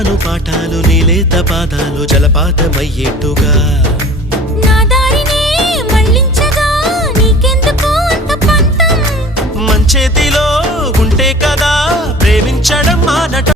చెబుతాను పాఠాలు నీలేత పాదాలు జలపాతమయ్యేట్టుగా నా దారినే మళ్ళించగా నీకెందుకు అంత పంతం మంచేతిలో ఉంటే కదా ప్రేమించడం మానట